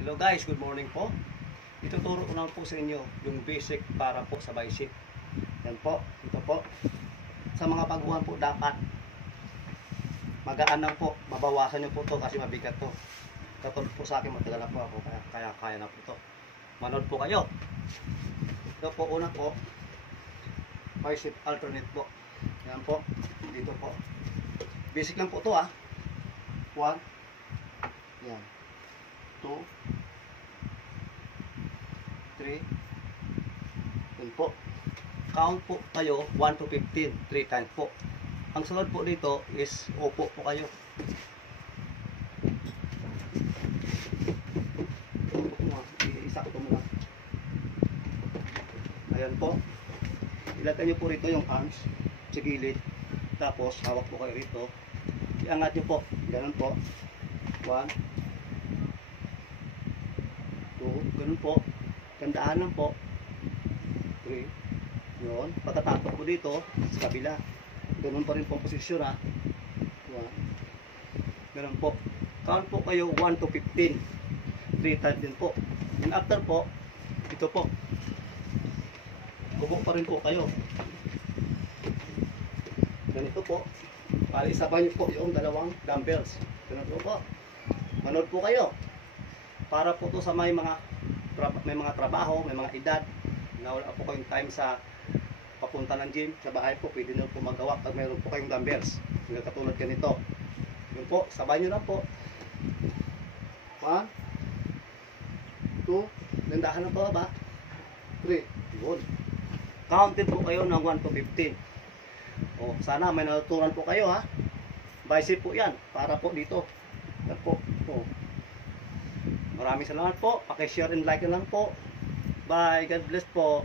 Hello guys, good morning po. Ituturo ko lang po sa inyo yung basic para po sa bicep. Yan po, ito po. Sa mga baguhan po dapat magaan lang po, mabawasan nyo po to kasi mabigat to. Katulad po sa akin, matagal na po ako, kaya na po to. Manood po kayo. Ito po, una po, bicep alternate po. Yan po, dito po. Basic lang po to 1, yan, 2, 3, yun po. Count po kayo 1 to 15, 3 times po. Ang sunod po dito is upo po kayo. Isa ko muna. Ayan po. Ilagay nyo po rito yung arms sa gilid. Tapos hawak po kayo rito. Iangat nyo po. Ganun po. 1, 2, ganun po. Tandaan lang po. 3. Yun. Pagkatapos po dito sa kabila. Ganun pa rin po ang posisyon 1. Ganun po. Count po kayo 1 to 15. 3 times din po. And after po, ito po. Bubok pa rin po kayo. Ganito po. Bali, sabay niyo po yung dalawang dumbbells. Ganito po. Manood po kayo. Para po to sa may mga trabaho, may mga edad. Nawala po kayong time sa papunta ng gym. Sa bahay po, pwede nyo po magawa pag mayroon po kayong dumbbells. Yung katulad ganito. Yun po, sabay nyo lang po. 1, 2, landahan ng pababa. 3, yun. Counted po kayo ng 1 to 15. O, sana may natutunan po kayo Bicep po yan, para po dito. Yan po. O. Maraming salamat po. Paki-share and like lang po. Bye. God bless po.